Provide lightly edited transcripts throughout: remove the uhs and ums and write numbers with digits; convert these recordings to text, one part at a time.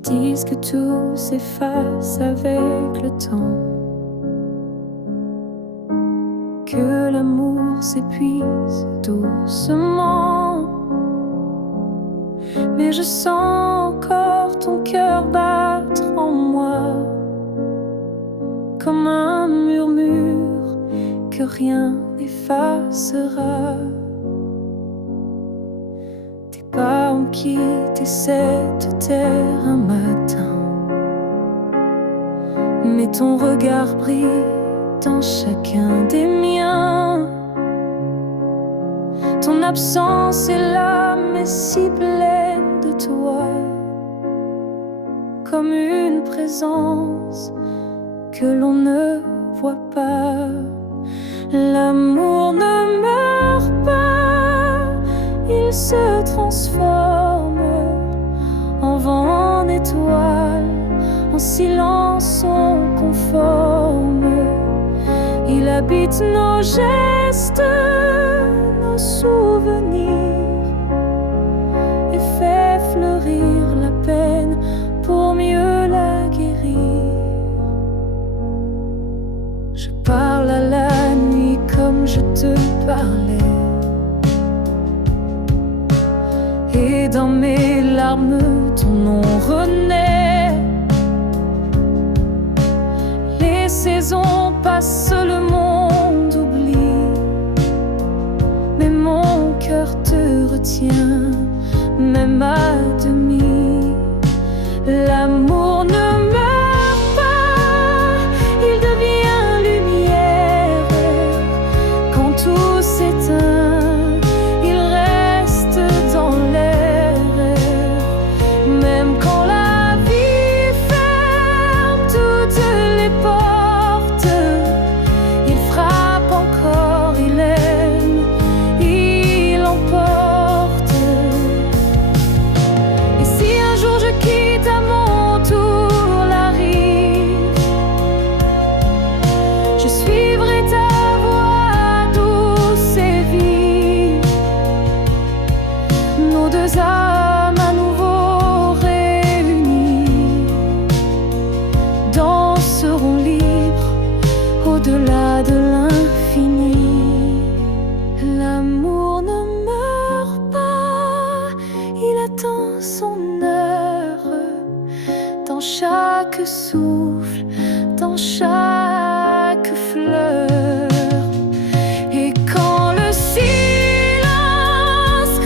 Ils disent que tout s'efface avec le temps, que l'amour s'épuise doucement. Mais je sens encore ton cœur battre en moi, comme un murmure que rien n'effacera. Tes pas ont quitté cette terre un matin, mais ton regard brille dans chacun des miens. Ton absence est là, mais si pleine de toi, comme une présence que l'on ne voit pas. L'amour ne meurt pas, il se transforme en vent, en étoile, en silence on conforme. Il habite nos gestes, nos souvenirs, et fait fleurir la peine pour mieux la guérir. Je parle à la nuit comme je te parlais, et dans mes larmes ton nom renaît. Les saisons passent, le monde oublie, mais mon cœur te retient, même à demi. L'amour ne meurt pas, il devient lumière. Quand tout s'éteint, il reste dans l'air. Même quand la vie ferme toutes les portes, il frappe encore, il aime, il emporte. Et si un jour je quitte à mon tour la rive, je suivrai ta voix douce et vive. Nos deux âmes à nouveau réunies danseront libres au-delà de l'infini. L'amour ne meurt pas, il attend son heure, dans chaque souffle, dans chaque fleur. Et quand le silence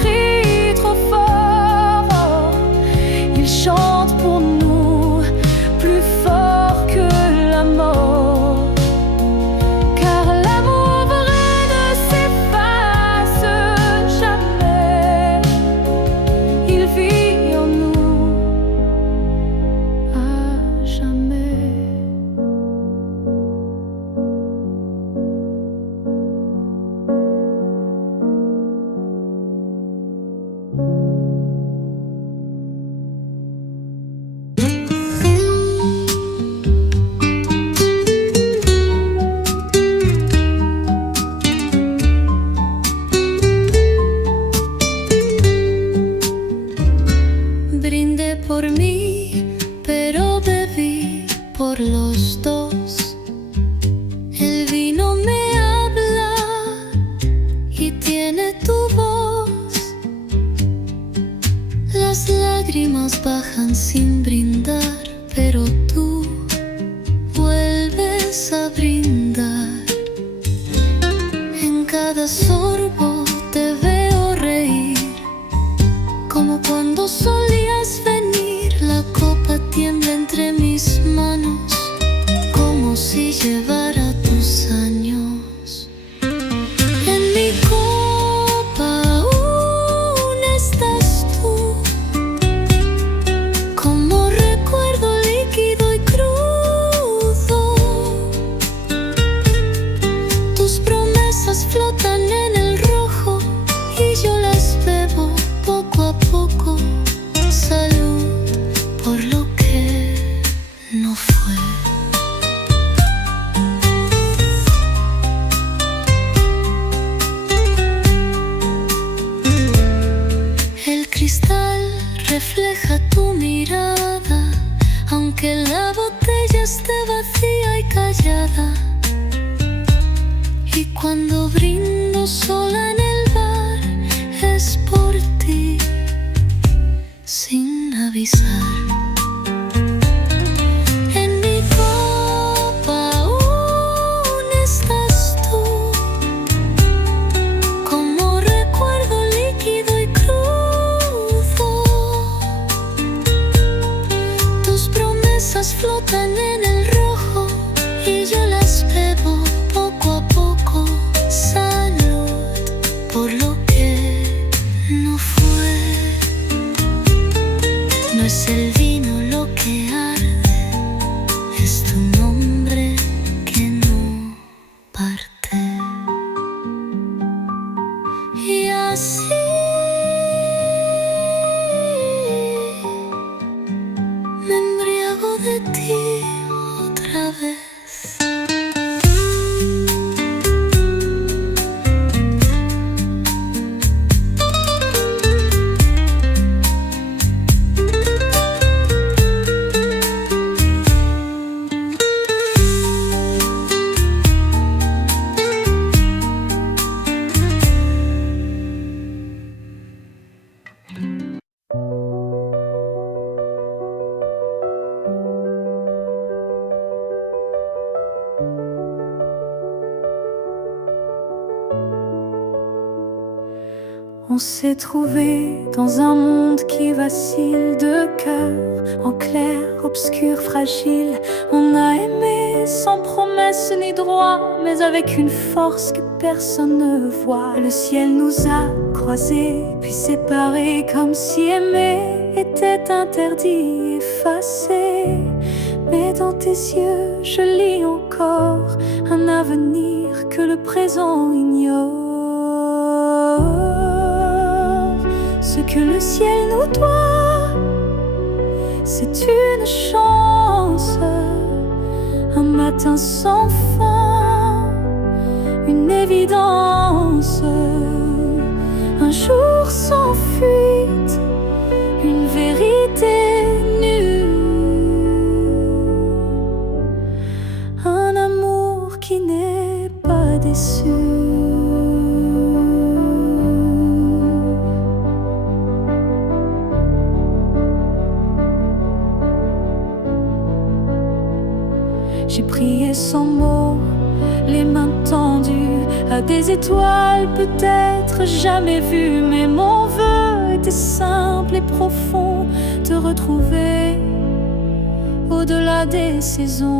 crie trop fort, il chante pour nous plus fort que la mort. Car l'amour vrai ne s'efface jamais, il vit en nous à jamais. Brindé por mí, pero bebí por los dos. El vino me habla y tiene tu voz. Las lágrimas bajan sin brindar, pero tú vuelves a brindar. En cada sorbo te veo reír, como cuando solías venir. La copa tiembla entre mis manos, como si llevara tus años. En mi copa aún estás tú, como recuerdo líquido y crudo. Tus promesas flotan en el rojo y yo las bebo poco a poco. Salud por lo que no fue. El cristal refleja tu mirada, que la botella esté vacía y callada. Y cuando brindo sola en el bar es por ti, sin avisar. En mi copa aún estás tú, como recuerdo líquido y crudo. Tus promesas flotan en el rojo y yo las bebo poco a poco. Salud por lo que no fue. No es el vino lo que arde, es tu nombre que no parte. Y así me embriago de ti otra vez. On s'est trouvé dans un monde qui vacille, de cœur en clair, obscur, fragile. On a aimé sans promesse ni droit, mais avec une force que personne ne voit. Le ciel nous a croisés, puis séparés, comme si aimer était interdit, effacé. Mais dans tes yeux, je lis encore un avenir que le présent ignore. Ce que le ciel nous doit, c'est une chance, un matin sans fin, une évidence, un jour sans fuite, une vérité nue, un amour qui n'est pas déçu. J'ai prié sans mots, les mains tendues à des étoiles peut-être jamais vues. Mais mon vœu était simple et profond, te retrouver au-delà des saisons.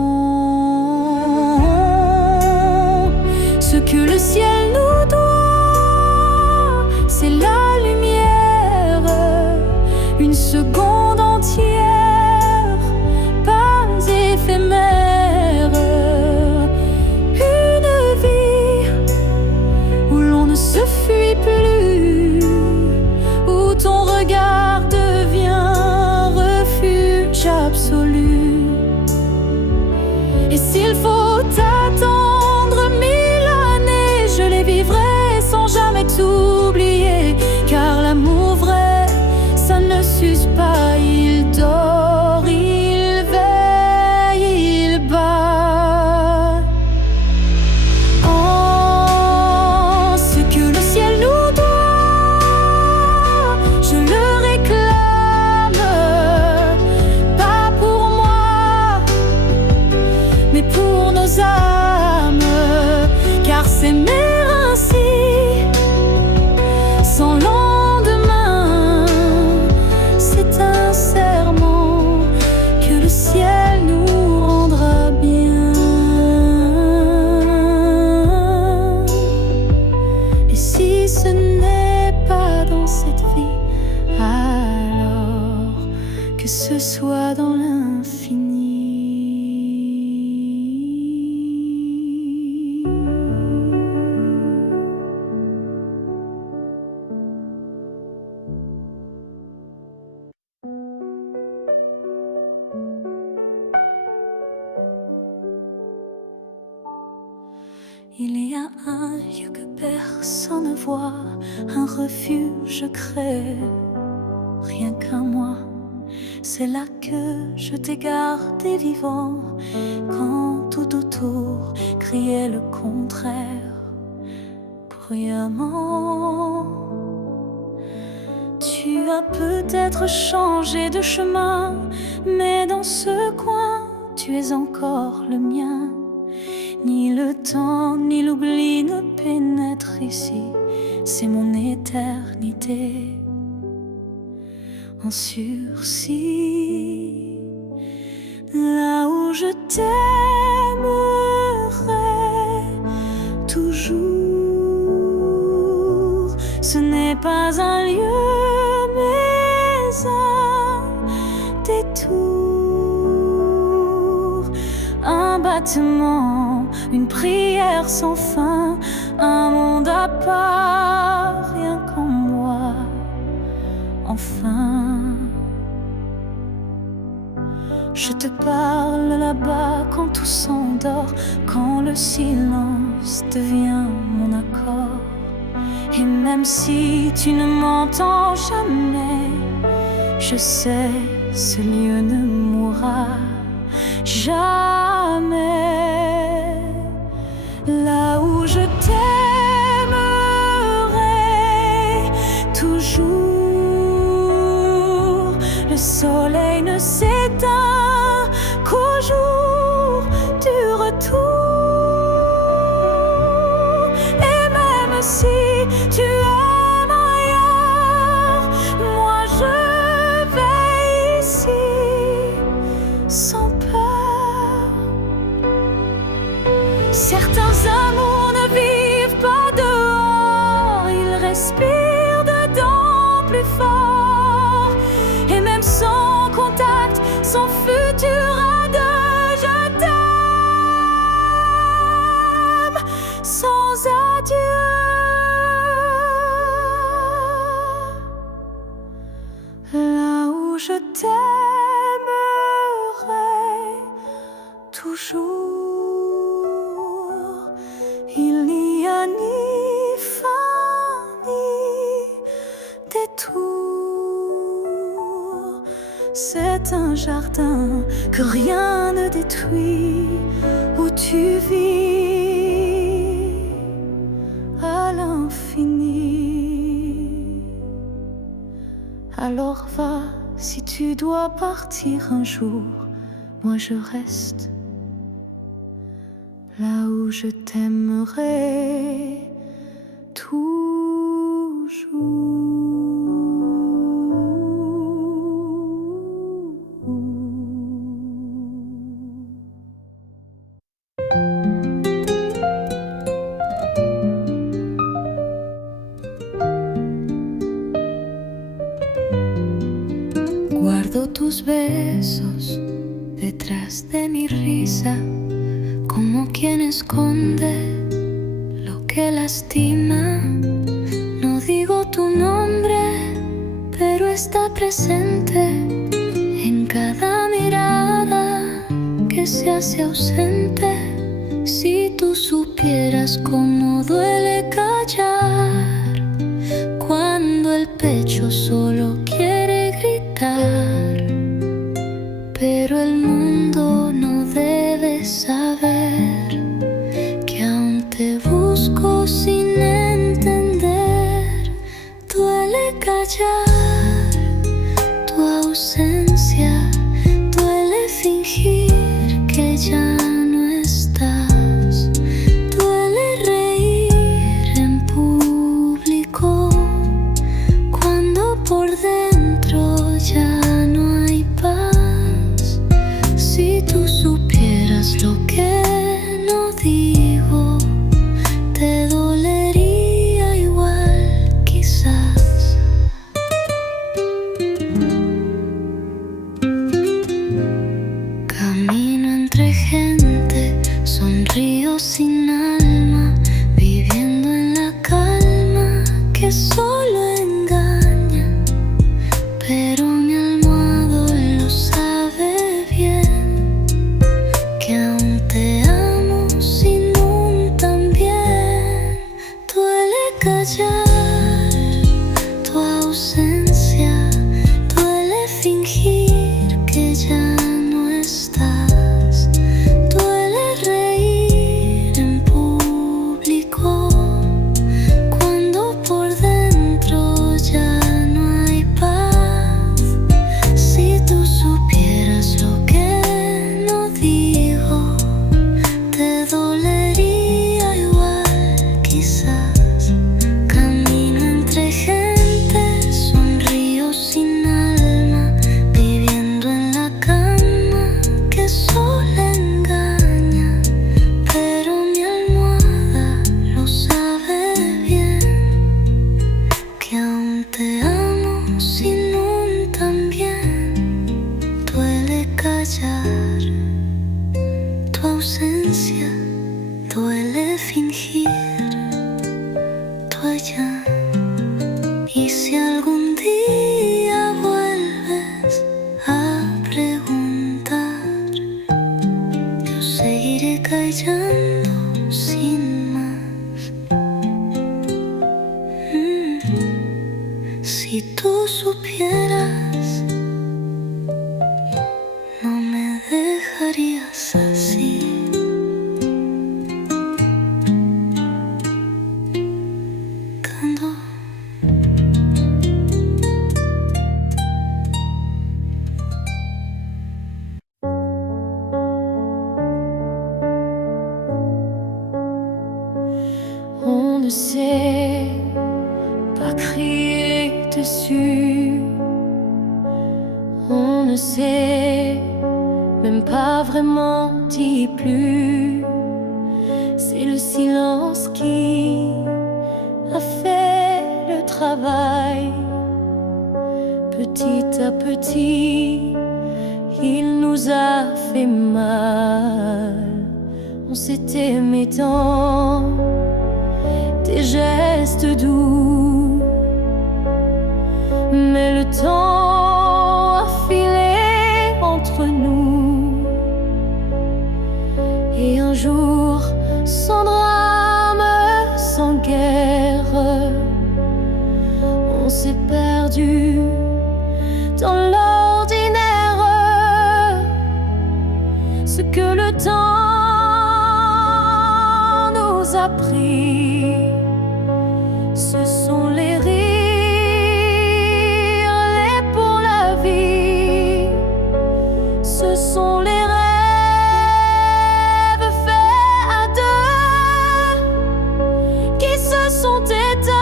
Ce que le ciel nous doit, c'est la lumière, une seconde entière, pas éphémère. Se fuit plus, où ton regard devient refuge absolu. Et s'il faut attendre 1000 années, je les vivrai sans jamais t'oublier. Car l'amour vrai, ça ne s'use pas, il dort, il veille, il bat. Car s'aimer ainsi, sans lendemain, c'est un serment que le ciel nous rendra bien. Et si ce n'est pas dans cette vie, alors que ce soit dans l'infini. Il y a un lieu que personne ne voit, un refuge crée, rien qu'un moi. c'est là que je t'ai gardé vivant, quand tout autour criait le contraire bruyamment. Tu as peut-être changé de chemin, mais dans ce coin, tu es encore le mien. Ni le temps, ni l'oubli ne pénètrent ici, c'est mon éternité en sursis. Là où je t'aimerai toujours, ce n'est pas un lieu, mais un détour, un battement, une prière sans fin, un monde à part, rien qu'en moi, enfin. Je te parle là-bas quand tout s'endort, quand le silence devient mon accord. Et même si tu ne m'entends jamais, je sais, ce lieu ne mourra jamais. Là où je t'aimerai toujours, le soleil ne s'éteint qu'au jour du retour. Et même si tu aimes ailleurs, moi je vais ici sans peur. Certains amours ne vivent pas dehors, ils respirent dedans plus fort. Et même sans contact, sans futur à deux, je t'aime sans adieu. Là où je t'aimerai toujours, il n'y a ni fin ni détour. C'est un jardin que rien ne détruit, où tu vis à l'infini. Alors va, si tu dois partir un jour, moi je reste là où je t'aimerai Guardo tus besos detrás de mi risa, como quien esconde lo que lastima. No digo tu nombre, pero está presente en cada mirada que se hace ausente. Si tú supieras cómo duele callar, cuando el pecho solo quiere gritar, pero el mundo no debe saber que aún te busco sin entender. Duele callar tu ausencia, duele fingir que ya no estás, duele reír en público cuando por dentro ya no hay paz. Si tú supieras lo que no digo, te dolería igual quizás. Camino entre gente, sonrío sin alma, viviendo en la calma que solo engaña. Pero mi almohado lo sabe bien, que aún te amo sin un también. Duele callar tu ausencia, duele fingir Y si algún día vuelves a preguntar, yo seguiré callando sin más. Si tú supieras, no me dejarías así. On ne sait pas crier dessus, on ne sait même pas vraiment dit plus. C'est le silence qui a fait le travail. Petit à petit, il nous a fait mal. On s'est aimé tant, des gestes doux, mais le temps a filé entre nous. Et un jour, sans drame, sans guerre, on s'est perdu dans l'ordinaire. Ce que le temps nous a pris, ce sont les rires, les pour la vie. Ce sont les rêves faits à deux qui se sont éteints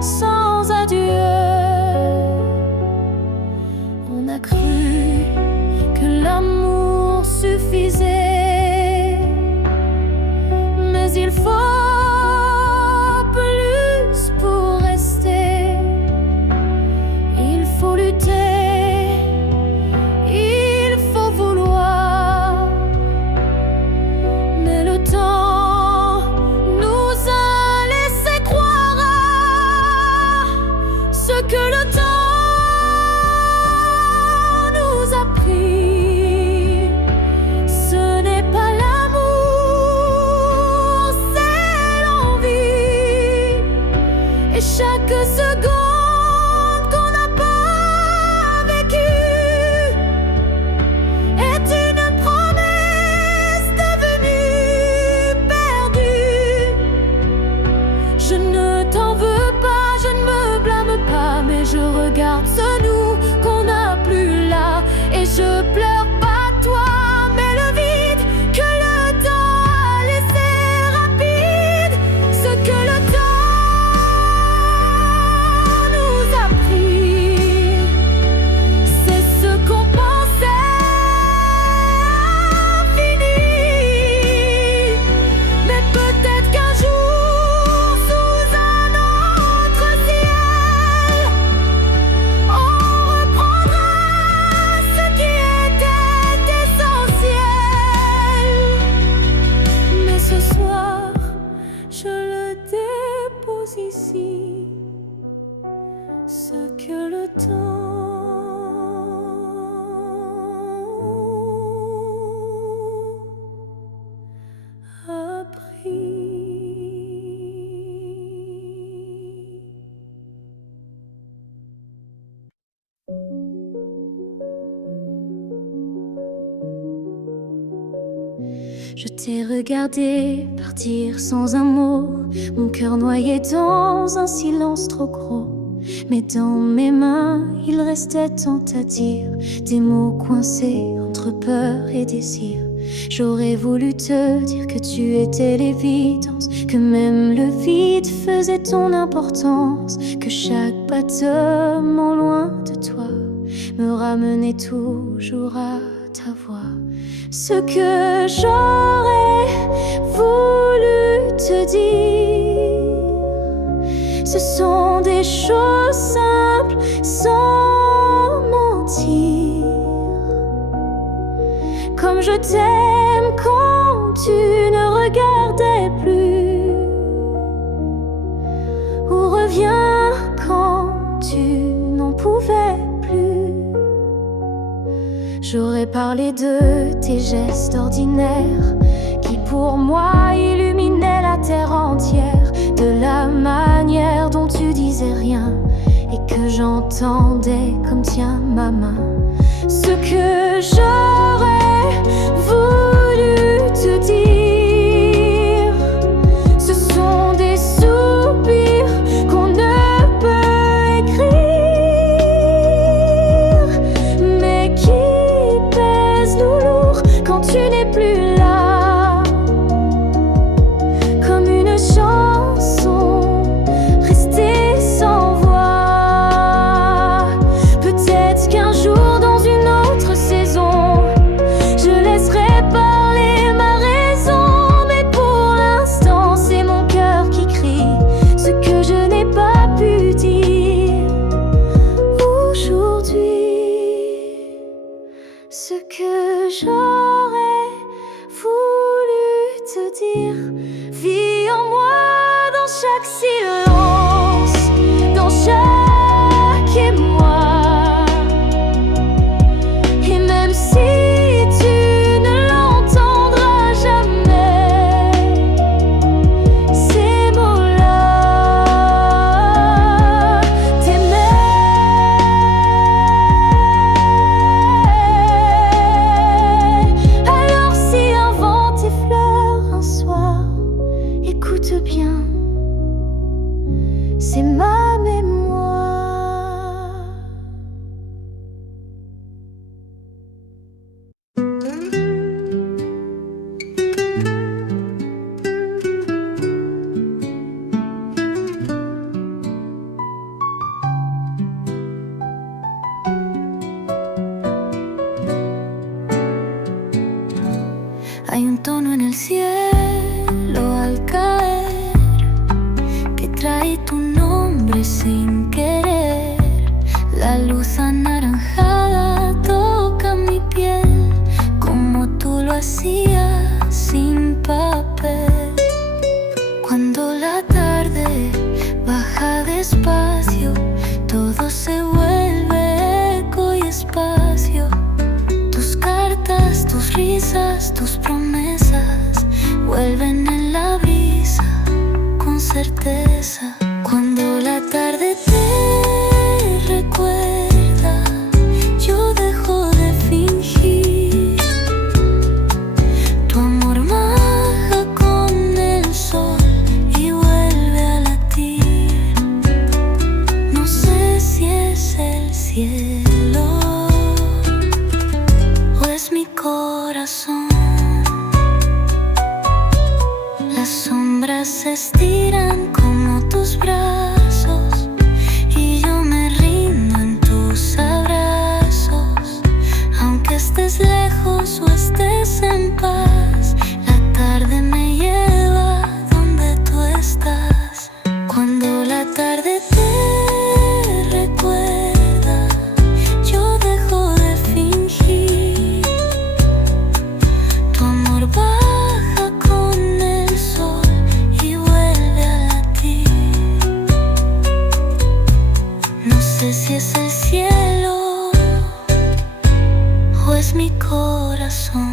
sans adieu. On a cru que l'amour suffisait, mais il faut que le temps nous a pris. Ce n'est pas l'amour, c'est l'envie. Et chaque seconde qu'on n'a pas vécue est une promesse devenue perdue. Je ne t'en veux pas, je ne me blâme pas, mais je regarde ce nous qu'on n'a plus là. Et je pleure pas toi, mais le vide que le temps a laissé rapide. Ce que le temps nous a pris, c'est ce qu'on pensait infini. Mais peut-être qu'un jour, sous un autre ciel, on reprendra ce qui était essentiel. Mais ce soir, je le dépose ici, ce que le temps a pris. Je t'ai regardé partir sans un mot, mon cœur noyé dans un silence trop gros. Mais dans mes mains, il restait tant à dire, des mots coincés entre peur et désir. J'aurais voulu te dire que tu étais l'évidence, que même le vide faisait ton importance, que chaque battement loin de toi me ramenait toujours à ta voix. Ce que j'aurais voulu te dire, ce sont des choses simples sans mentir. Comme je t'aime quand tu ne regardais plus. Où revient bien quand tu n'en pouvais plus. J'aurais parlé de tes gestes ordinaires qui pour moi illuminaient la terre entière, de la manière dont tu disais rien et que j'entendais comme tiens ma main. Ce que j'aurais voulu te dire, ce sont des soupirs qu'on ne peut écrire, mais qui pèsent lourd quand tu n'es plus là, comme une chanson restée sans voix. Peut-être qu'un jour dans une autre saison, je laisserai parler ma raison, mais pour l'instant c'est mon cœur qui crie ce que je n'ai pas pu dire aujourd'hui. Ce que j'aurais voulu te dire vit en moi dans chaque silence, dans chaque émoi. Et même si tu ne l'entendras jamais, ces mots-là t'aimaient. Alors si un vent t'effleure un soir, écoute bien, c'est ma mémoire. Hay un tono en el cielo al caer que trae tu nombre sin querer. La luz anaranjada toca mi piel como tú lo hacías sin papel. Cuando la tarde baja despacio, todo se vuelve eco y espacio. Tus cartas, tus risas, tus promesas vuelven en la brisa con certeza. Cuando la tarde te recuerda, yo dejo de fingir. Tu amor baja con el sol y vuelve a latir. No sé si es el cielo o es mi corazón. Las sombras se estiran como tus brazos y yo me rindo en tus abrazos. Aunque estés lejos o estés en paz, la tarde me lleva donde tú estás. Cuando la tarde te recuerda, yo dejo de fingir. Tu amor baja con el sol y vuelve a latir. No sé si es el cielo o es mi corazón.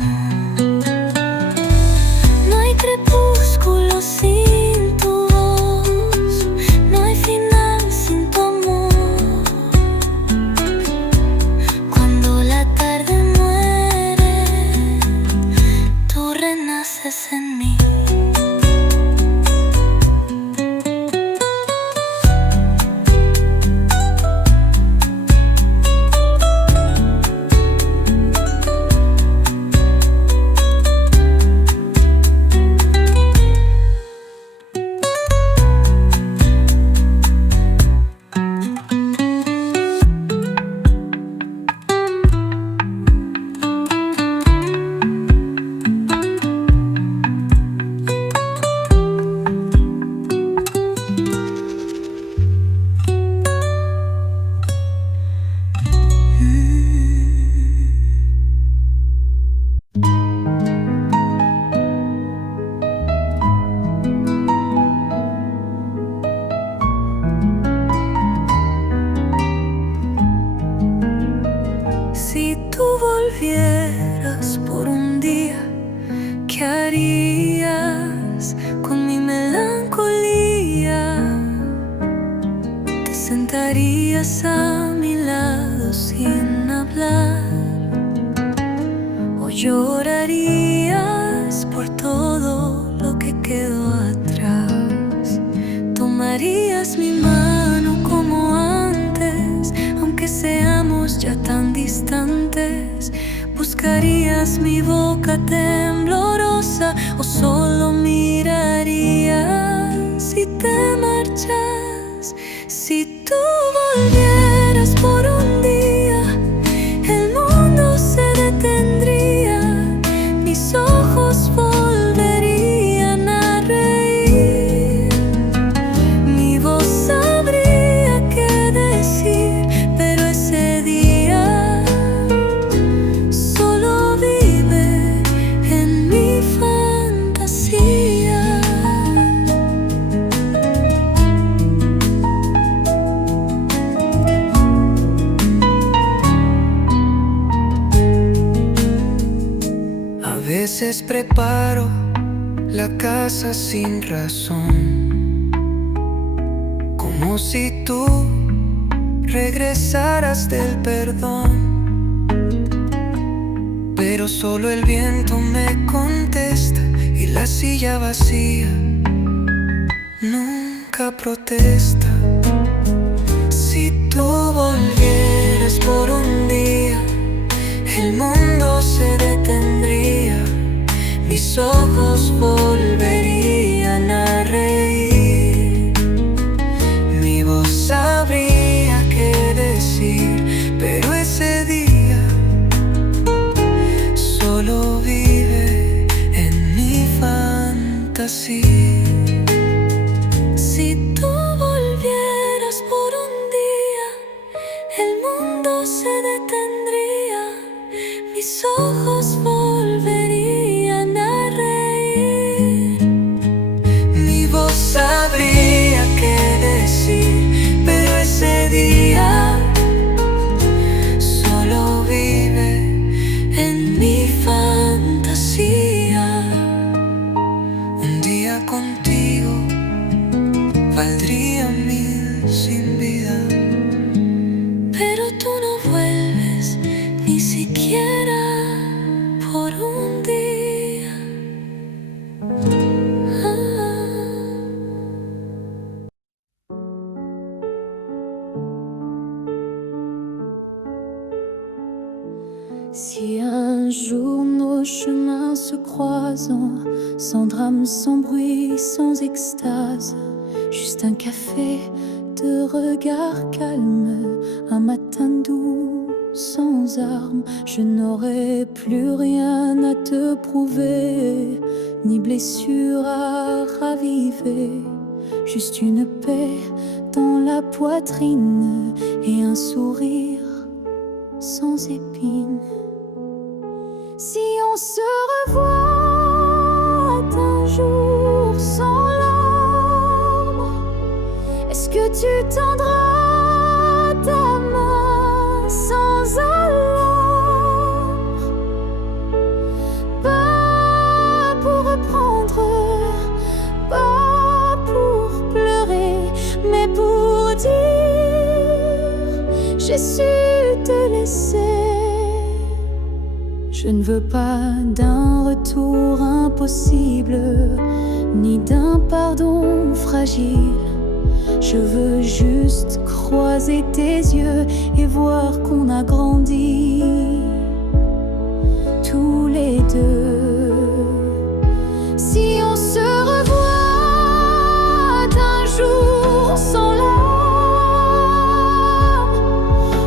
estarías a mi lado sin hablar, o llorarías por todo lo que quedó atrás. Tomarías mi mano como antes, aunque seamos ya tan distantes. Buscarías mi boca temblorosa, o solo mirarías si te marchas. Si tú volvieras por un día, el mundo se detendría, mis ojos volverían a reír, mi voz sabría qué decir, pero ese día solo vive en mi fantasía. A veces preparo la casa sin razón, como si tú regresaras del perdón. Pero solo el viento me contesta y la silla vacía nunca protesta. Si tú volvieras por un día, el mundo se detendría, mis ojos volverían a reír, mi voz sabría qué decir, pero ese día solo vive en mi fantasía. Si tú volvieras por un día, el mundo se detendría, mis ojos volverían a reír, mi voz sabría qué decir, pero ese día solo vive en mi fantasía. Un día contigo valdría 1000 sin vida, pero tú no vuelves ni siquiera por un día. Si un jour nos chemins se croisent, sans drame, sans bruit, sans extase, juste un café, deux regards calmes, un matin doux, sans armes, je n'aurai plus rien à te prouver, ni blessure à raviver, juste une paix dans la poitrine et un sourire sans épines. Si on se revoit un jour sans larmes, est-ce que tu tendras ta main sans alarme? Pas pour reprendre, pas pour pleurer, mais pour dire j'ai su te laisser. Je ne veux pas d'un retour impossible, ni d'un pardon fragile. Je veux juste croiser tes yeux et voir qu'on a grandi tous les deux. Si on se revoit un jour sans larmes,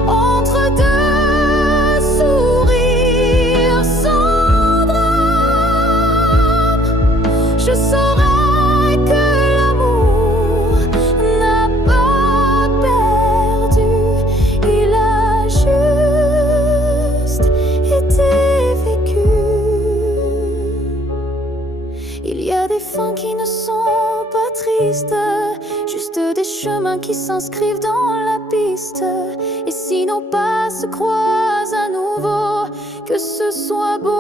entre deux sourires sans drame, je saurai que l'amour n'a pas perdu, il a juste été vécu. Il y a des fins qui ne sont pas tristes, juste des chemins qui s'inscrivent dans la piste. Et si nos pas se croisent à nouveau, que ce soit beau,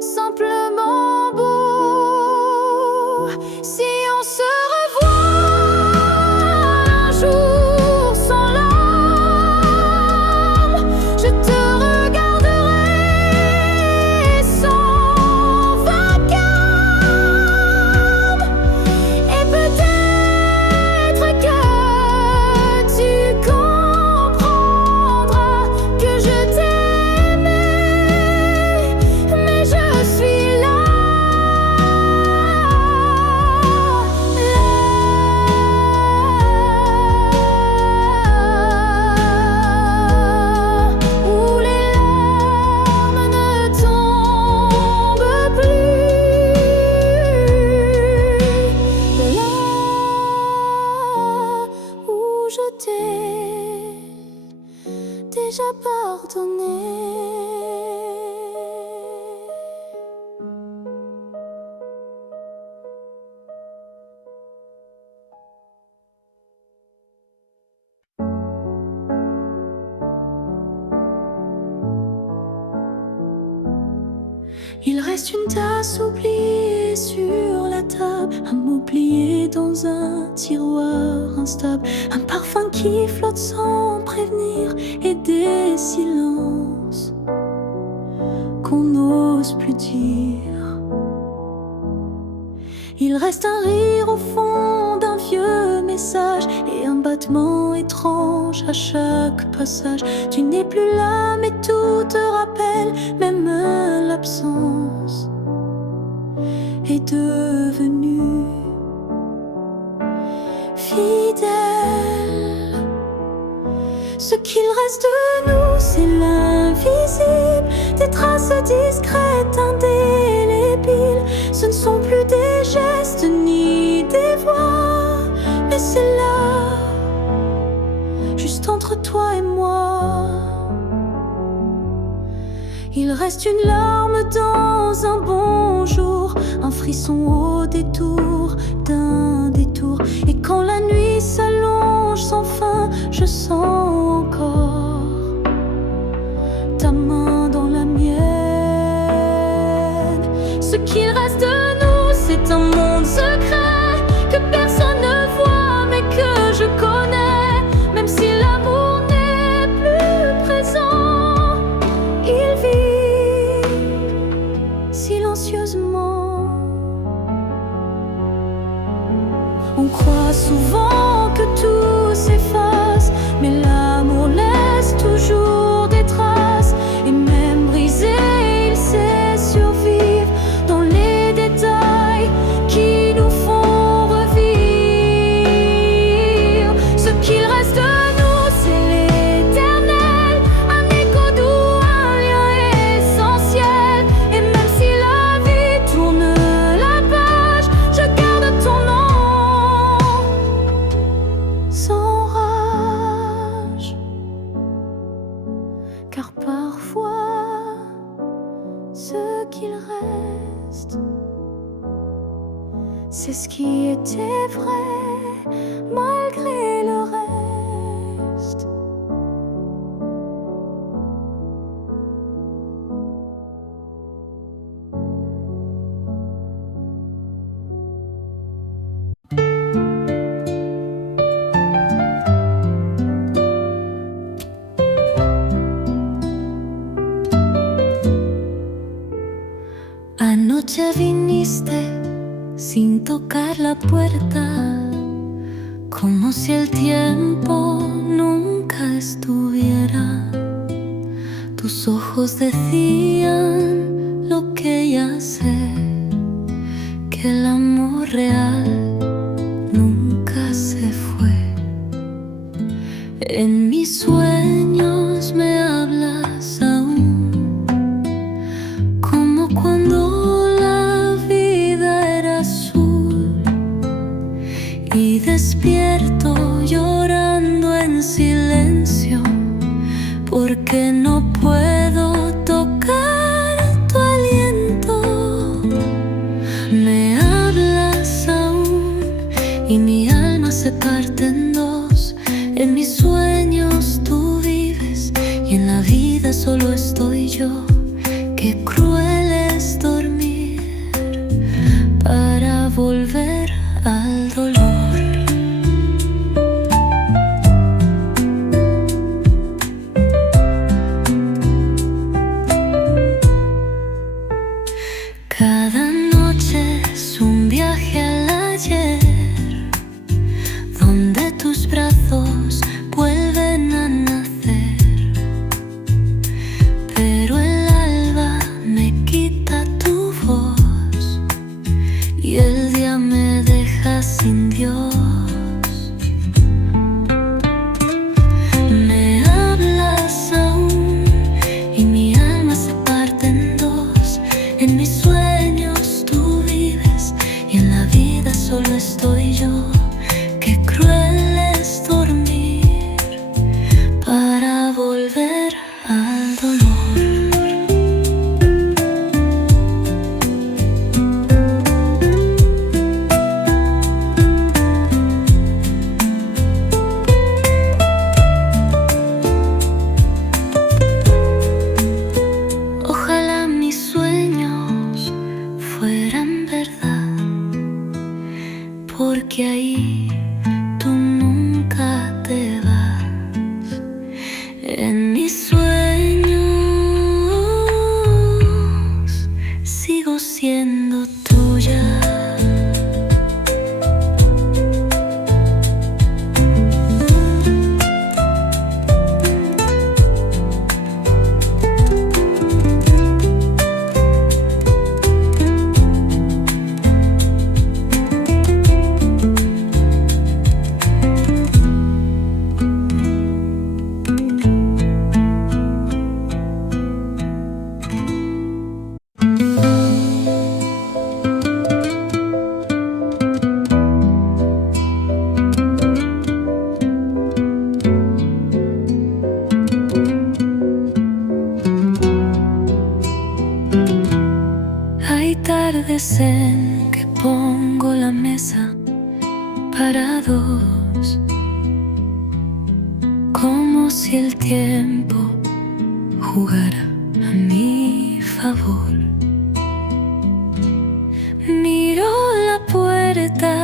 simplement beau. Si on se revoit un jour déjà pardonné. Il reste une tasse oubliée sur la table, un mot plié dans un tiroir instable, un parfum qui flotte sans prévenir et des silences qu'on n'ose plus dire. Il reste un rire au fond d'un vieux message et un battement étrange à chaque passage. Tu n'es plus là mais tout te rappelle, même l'absence est devenue fidèle. Ce qu'il reste de nous, c'est l'invisible, des traces discrètes, indélébiles. Ce ne sont plus des gestes ni des voix, mais c'est là, juste entre toi et moi. Il reste une larme dans un bonjour, un frisson au détour d'un détour. Et quand la nuit s'allonge sans fin, je sens encore ta main dans la mienne. Ce qu'il reste de nous, c'est un monde secret que personne ne voit mais que je connais. Même si l'amour n'est plus présent, il vit silencieusement. On croit souvent que tout s'efface, mais l'amour laisse toujours des traces. Et même brisé, il sait survivre dans les détails qui nous font revivre. Ce qu'il reste de nous, c'est l'éternel, un écho doux, un lien essentiel. Et même si la vie tourne la page, je garde ton nom sans rage. Car parfois, ce qu'il reste, c'est ce qui était vrai malgré le reste. Anoche viniste sin tocar la puerta, como si el tiempo nunca estuviera. Tus ojos decían lo que ya sé, que el amor real nunca se fue. En mis sueños me hablas aún, como cuando la vida era azul, y despierto llorando en silencio, porque no puedo tocar tu aliento. Me hablas aún y mi alma se parte en dos. En mis sueños tú vives y en la vida solo estoy yo. Qué cruel es dormir para volver al dolor. Cada noche es un viaje al ayer, donde tus brazos vuelven a nacer. Pero el alba me quita tu voz y el día me deja sin Dios. Me hablas aún y mi alma se parte en dos. En mis sueños tú vives y en la vida solo estoy yo. Qué cruel es dormir ahí, tú nunca te vas. En mis sueños sigo siendo tuya. Hay tardes en que pongo la mesa para dos, como si el tiempo jugara a mi favor. Miro la puerta,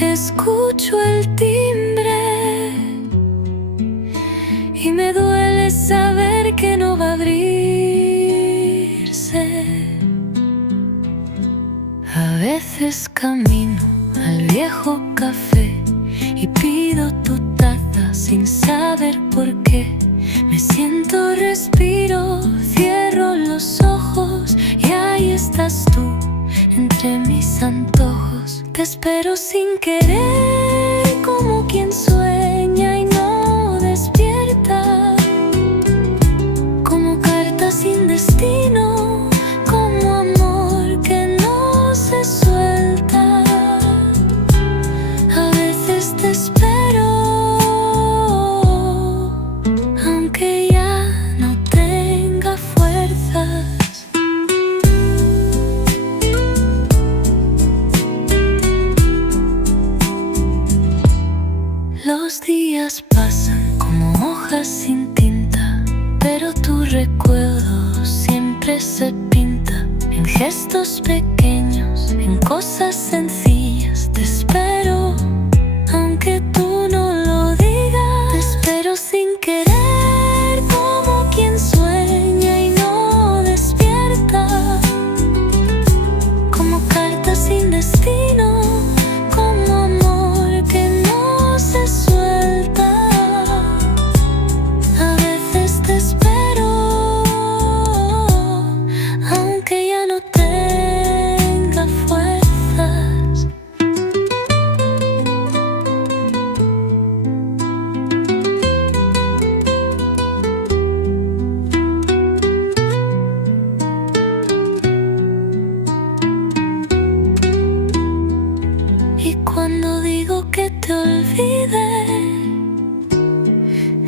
escucho el timbre y me duele saber que no va a abrirse. A veces camino al viejo café y pido tu taza sin saber por qué. Me siento, respiro, cierro los ojos y ahí estás tú entre mis antojos. Te espero sin querer, como quien sueña y no despierta, como carta sin destino, como amor que no se suelta. A veces te espero, aunque ya no tenga fuerzas. Los días pasan como hojas sin tinta, pero tu recuerdo siempre se pinta en gestos pequeños, en cosas sencillas. Te espero, aunque tú no lo digas. Te espero sin querer, como quien sueña y no despierta, como carta sin destino, como amor que no se suelta. A veces te espero, aunque ya no tenga fuerzas. Y cuando digo que te olvide,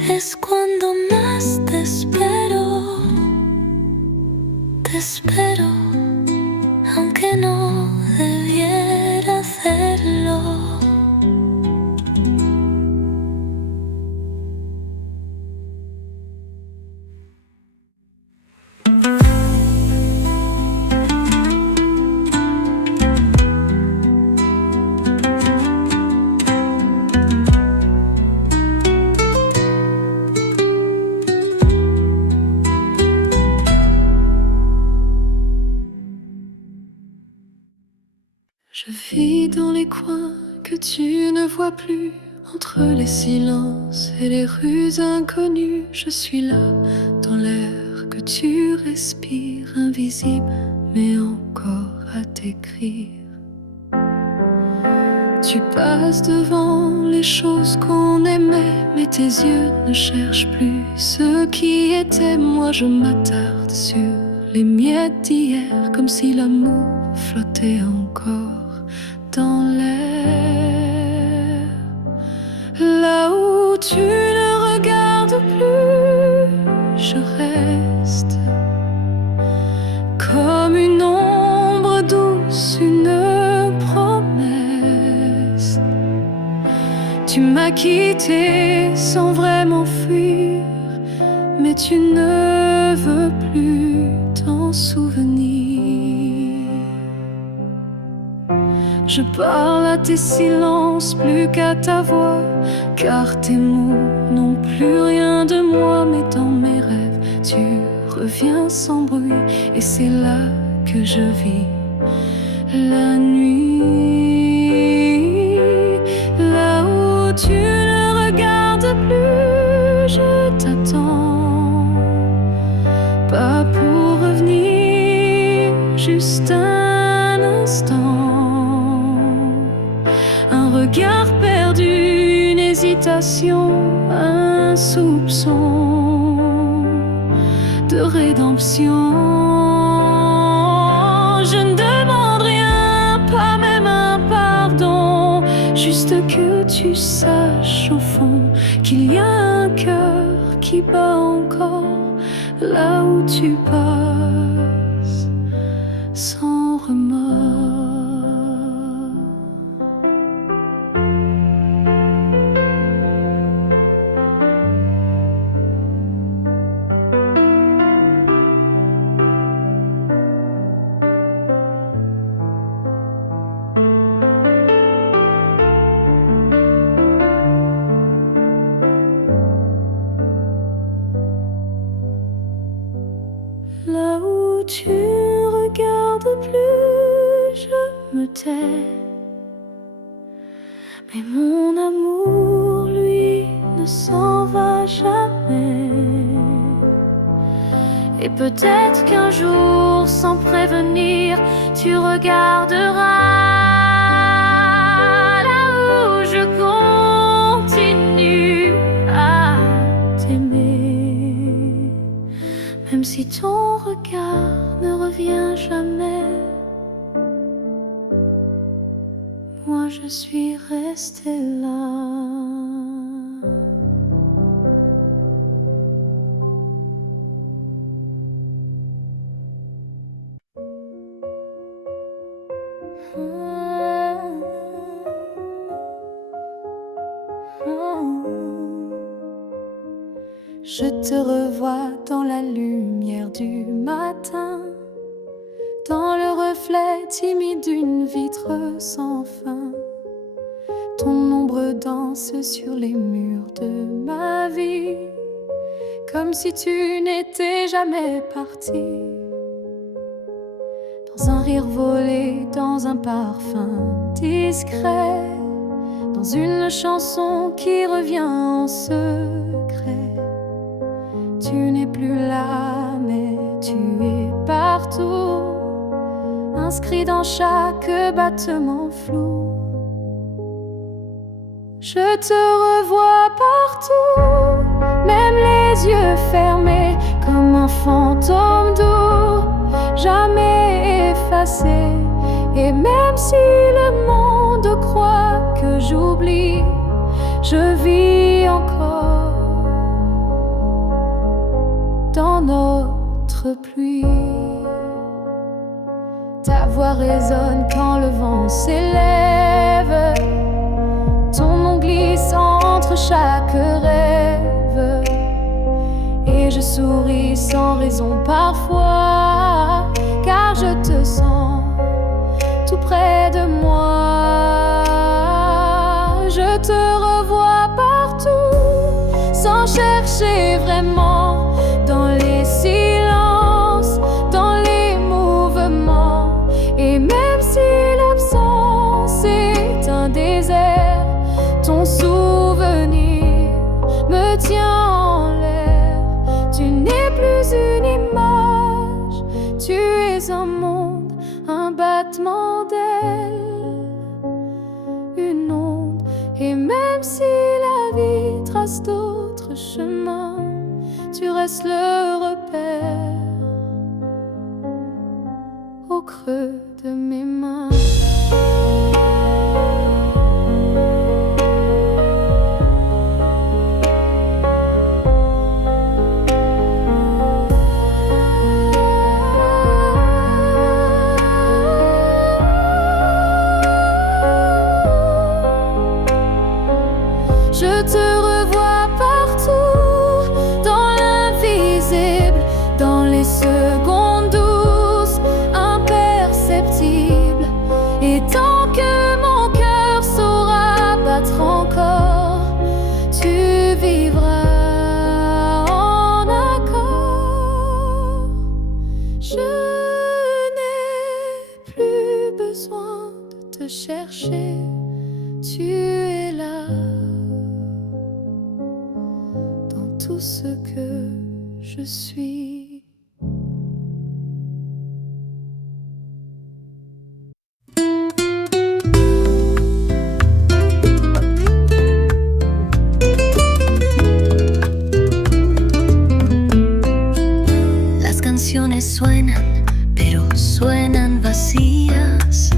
es cuando más te espero. Te espero, aunque no debiera hacerlo. Je vis dans les coins que tu ne vois plus, entre les silences et les rues inconnues. Je suis là, dans l'air que tu respires, invisible mais encore à t'écrire. Tu passes devant les choses qu'on aimait, mais tes yeux ne cherchent plus ce qui était. Moi je m'attarde sur les miettes d'hier, comme si l'amour flottait encore dans l'air. Là où tu ne regardes plus, je reste comme une ombre douce, une promesse. Tu m'as quitté sans vraiment fuir, mais tu ne veux plus t'en souvenir. Je parle à tes silences plus qu'à ta voix, car tes mots n'ont plus rien de moi. Mais dans mes rêves, tu reviens sans bruit, et c'est là que je vis la nuit. Là où tu ne regardes plus, je t'attends, pas pour revenir, juste un instant. Un regard perdu, une hésitation, un soupçon de rédemption. Je ne demande rien, pas même un pardon, juste que tu saches au fond qu'il y a un cœur qui bat encore là où tu passes sans remords. Là où tu ne regardes plus, je me tais. Mais mon amour, lui, ne s'en va jamais. Et peut-être qu'un jour, sans prévenir, tu regarderas là où je continue à t'aimer. Même si ton regard ne revient jamais, moi je suis restée là. Je te revois dans la lumière du matin, dans le reflet timide d'une vitre sans fin. Ton ombre danse sur les murs de ma vie, comme si tu n'étais jamais parti. Dans un rire volé, dans un parfum discret, dans une chanson qui revient en secret. Tu n'es plus là, mais tu es partout, inscrit dans chaque battement flou. Je te revois partout, même les yeux fermés, comme un fantôme doux, jamais effacé. Et même si le monde croit que j'oublie, je vis encore dans notre pluie. Ta voix résonne quand le vent s'élève, ton nom glisse entre chaque rêve, et je souris sans raison parfois, car je te sens tout près de moi. Je te revois partout, sans chercher vraiment, dans les silences, dans les mouvements. Et même si l'absence est un désert, ton souvenir me tient en l'air. Tu n'es plus une image, tu es un monde, un battement d'ailes, une onde. Et même si la vie trace d'autres chemins, tu restes le repère au creux de mes mains. Je te revois partout, dans l'invisible, dans les secondes douces, imperceptibles. tu es là dans tout ce que je suis. Las canciones suenan, pero suenan vacías,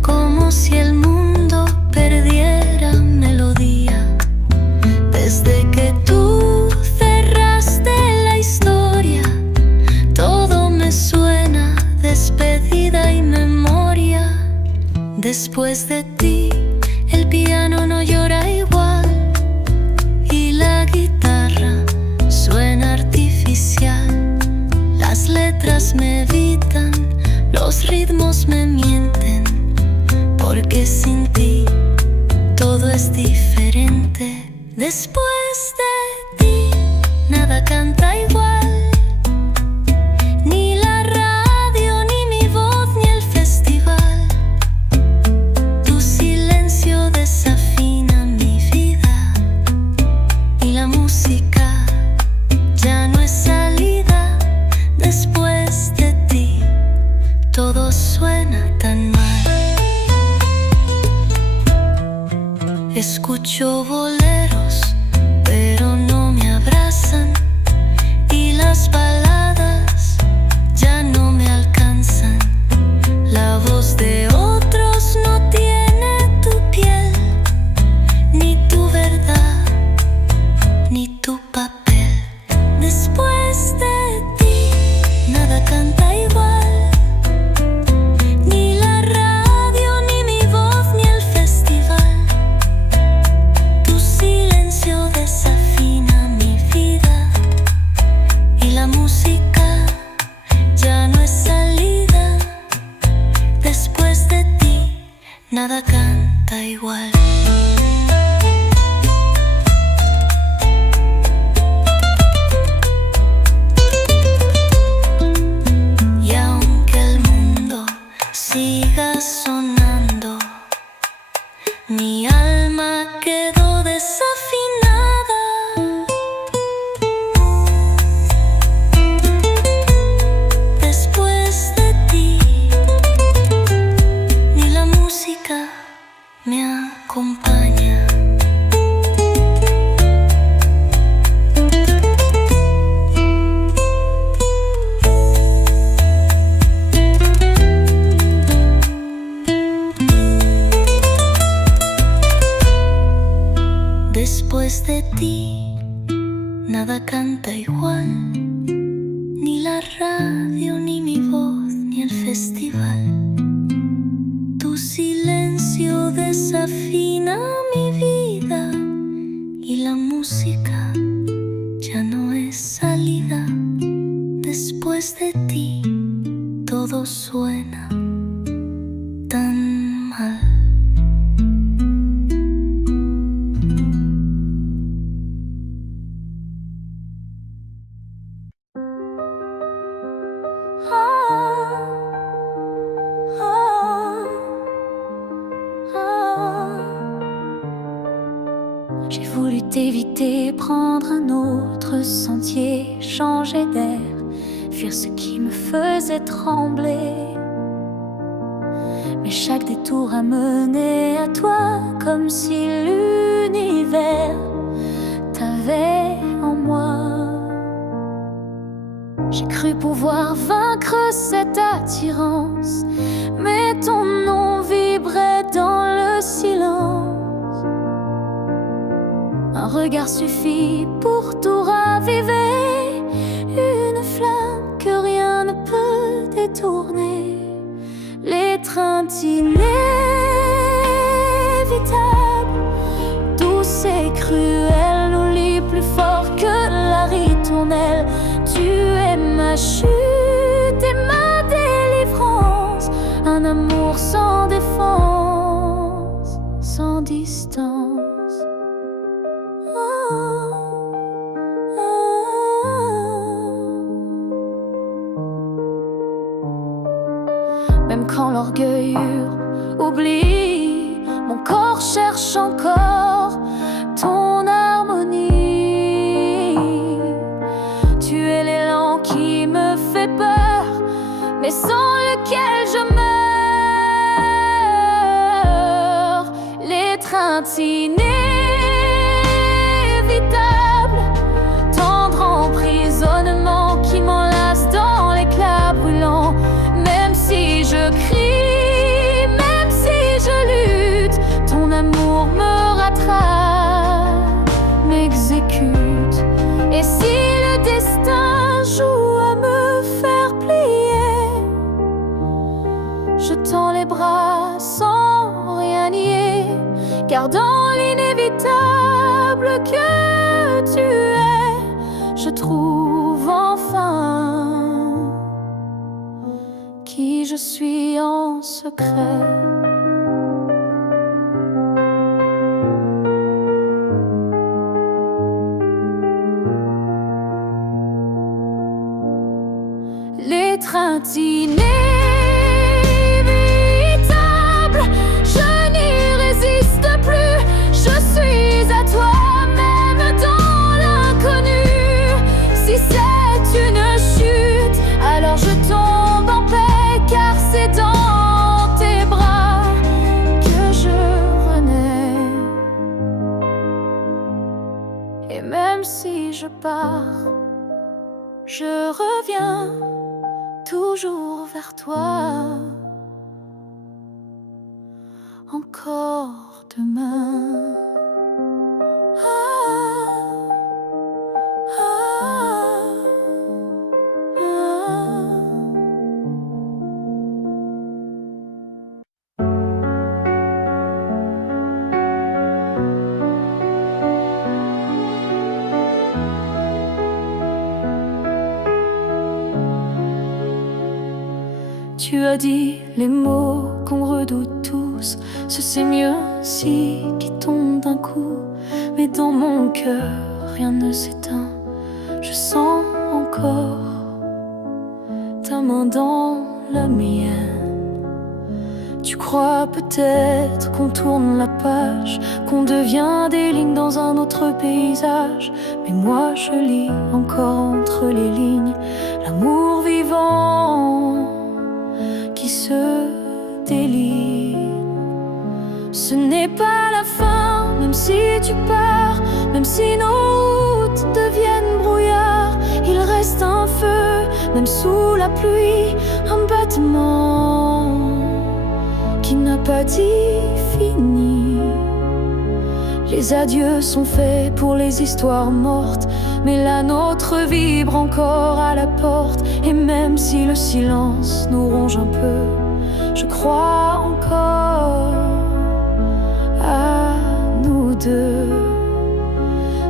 como si el mundo perdiera melodía. Desde que tú cerraste la historia, todo me suena despedida y memoria. Después de ti, el piano no llora igual y la guitarra suena artificial. Las letras me evitan, los ritmos me mienten, porque sin ti todo es diferente. Después de ti, nada canta igual, ni la radio, ni mi voz, ni el festival. Tu silencio desafina mi vida y la música ya no es salida. Después de ti, todo suena tan mal. Escucho boleros, pero no me abrazan, y las baladas ya no me alcanzan. La voz de otros no tiene tu piel, ni tu verdad, ni tu papel. Después de ti, nada canta igual, ni la radio, ni mi voz, ni el festival. Tu silencio desafina mi vida y la música ya no es salida. Después de ti, nada canta igual. Y aunque el mundo siga sonando, mi alma quedó desafinada. Después de ti, ni la música me acompaña. Después de ti, nada canta igual, ni la radio, ni mi voz, ni el festival. Tu silencio desafina mi vida y la música ya no es salida. Después de ti, todo suena tan mal. J'ai voulu t'éviter, prendre un autre sentier, changer d'air, fuir ce qui me faisait trembler. Mais chaque détour a mené à toi, comme si l'univers t'avait en moi. J'ai cru pouvoir vaincre cette attirance, mais ton nom vibrait dans le silence. Un regard suffit pour tout raviver, une flamme que rien ne peut détourner. L'étreinte inévitable, douce et cruelle, nous lie plus fort que la ritournelle. Tu es ma chute et ma délivrance, un amour sans défense, sans distance. Même quand l'orgueil oublie, mon corps cherche encore ton harmonie. Tu es l'élan qui me fait peur, mais sans lequel je meurs. L'étreinte inévitable, tendre emprisonnement qui m'enlace dans l'éclat brûlant. Même si je crie, même si je lutte, ton amour me rattrape, m'exécute. Et si le destin joue à me faire plier, je tends les bras sans rien nier, car dans l'inévitable que tu es, je trouve enfin qui je suis en secret. L'étreinte inévitable, je n'y résiste plus. Je suis à toi, même dans l'inconnu. Si c'est une chute, alors je tombe en paix, car c'est dans tes bras que je renais. Et même si je pars, je reviens toujours vers toi, encore demain. Ah, ah, ah. Tu as dit les mots qu'on redoute tous, c'est mieux ainsi qui tombe d'un coup. Mais dans mon cœur, rien ne s'éteint. Je sens encore ta main dans la mienne. Tu crois peut-être qu'on tourne la page, qu'on devient des lignes dans un autre paysage. Mais moi je lis encore entre les lignes l'amour vivant qui se délie. Ce n'est pas la fin, même si tu pars, même si nos routes deviennent brouillard. Il reste un feu, même sous la pluie, un battement qui n'a pas dit fini. Les adieux sont faits pour les histoires mortes, mais la nôtre vibre encore à la porte. Et même si le silence nous ronge un peu, je crois encore à nous deux.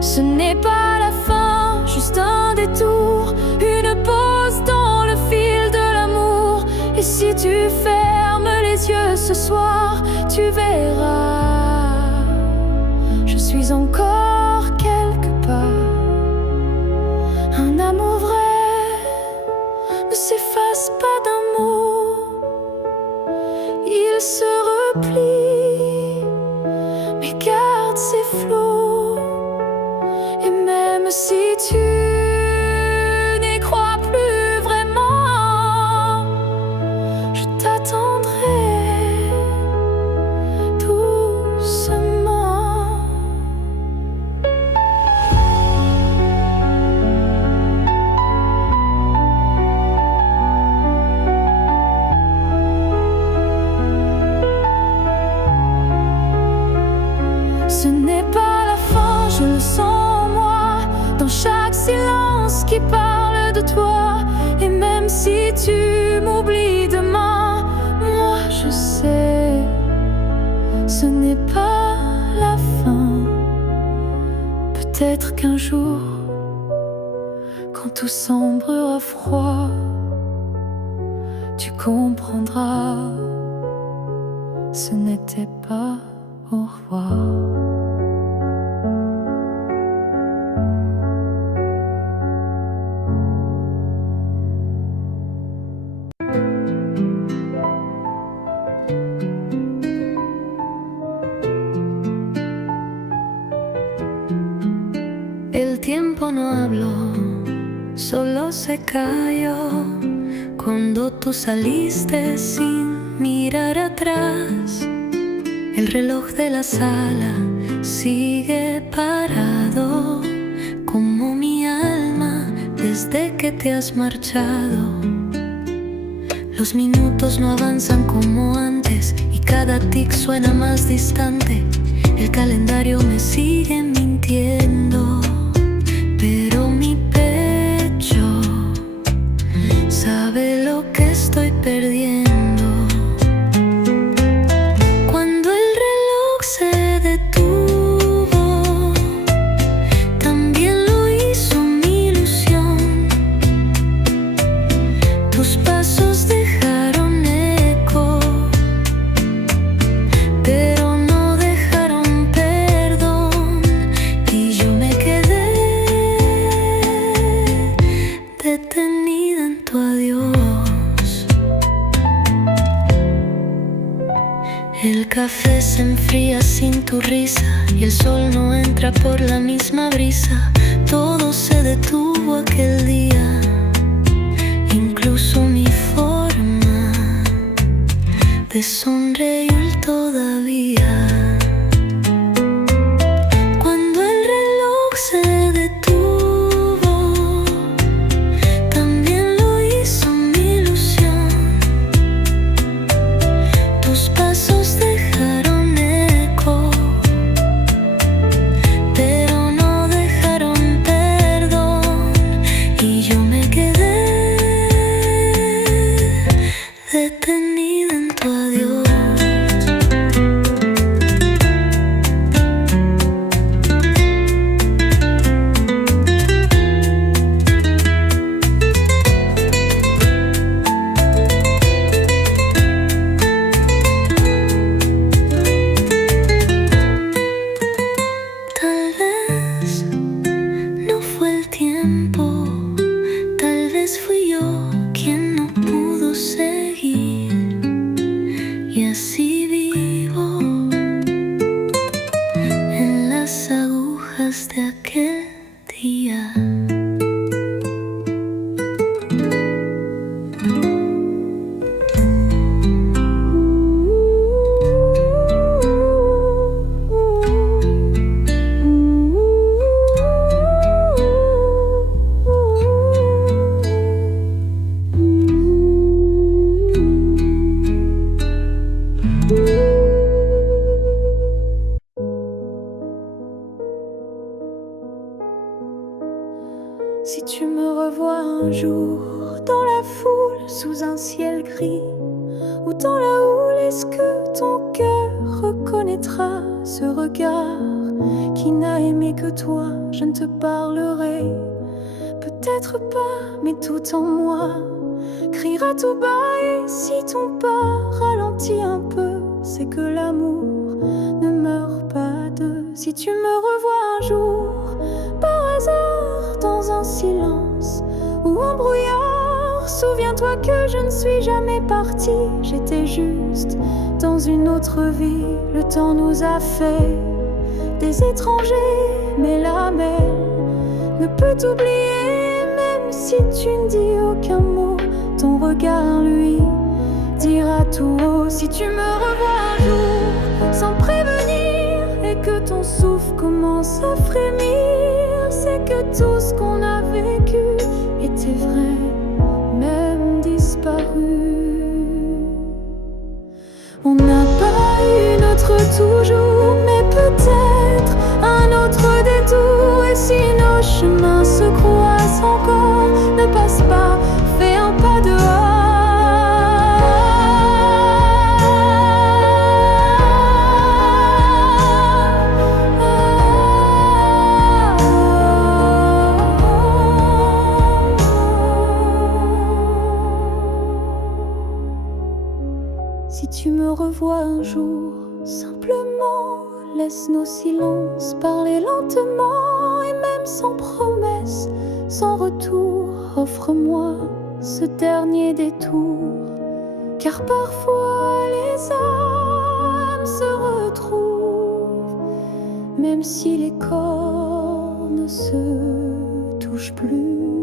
Ce n'est pas la fin, juste un détour, une pause dans le fil de l'amour. Et si tu fermes les yeux ce soir, tu verras, je suis encore quelque part. Un amour vrai ne s'efface pas d'un mot, il se replie, mais garde ses flots. Et même si tu n'y crois plus vraiment, je t'attendrai doucement. Ce n'est pas la fin, je le sens en moi, dans chaque silence qui parle de toi. Et même si tu m'oublies demain, moi je sais, ce n'est pas la fin. Peut-être qu'un jour, quand tout semblera froid, tu comprendras, ce n'était pas au revoir. tiempo no habló, solo se cayó cuando tú saliste sin mirar atrás. El reloj de la sala sigue parado, como mi alma desde que te has marchado. Los minutos no avanzan como antes y cada tic suena más distante. El calendario me sigue mintiendo, pero mi pecho sabe lo que estoy perdiendo. Cuando el reloj se detuvo, también lo hizo mi ilusión. Tus pasos dejaron eco, pero no dejaron perdón, y yo me quedé detenida en tu adiós. El café se enfría sin tu risa y el sol no entra por la misma brisa. Todo se detuvo aquel día, incluso mi forma de sonreír todavía. Cuando el reloj se detuvo, también lo hizo mi ilusión. Tus pasos dejaron eco, pero no dejaron perdón, y yo me quedé detenida en tu adiós. Tal vez no fue el tiempo, tal vez fui yo quien no pudo seguir, y así vivo en las agujas de aquel día. Si tu me revois un jour dans la foule, sous un ciel gris, ou dans la houle, est-ce que ton cœur reconnaîtra ce regard qui n'a aimé que toi? Je ne te parlerai peut-être pas, mais tout en moi criera tout bas. Et si ton pas ralentit un peu, c'est que l'amour ne meurt pas d'eux. Si tu me revois un jour par hasard dans un silence ou un brouillard, souviens-toi que je ne suis jamais partie. J'étais juste dans une autre vie. Le temps nous a fait des étrangers, mais la mer ne peut t'oublier. Même si tu ne dis aucun mot, ton regard lui dira tout haut. Si tu me revois un jour sans prévenir et que ton souffle commence à frémir, c'est que tout ce qu'on a vécu était vrai, même disparu. On n'a pas eu notre toujours, mais peut-être un autre détour. Et si nos chemins se croisent encore, ne passe pas, fais un pas dehors. Si tu me revois un jour, simplement laisse nos silences parler lentement. Et même sans promesse, sans retour, offre-moi ce dernier détour. Car parfois les âmes se retrouvent, même si les corps ne se touchent plus.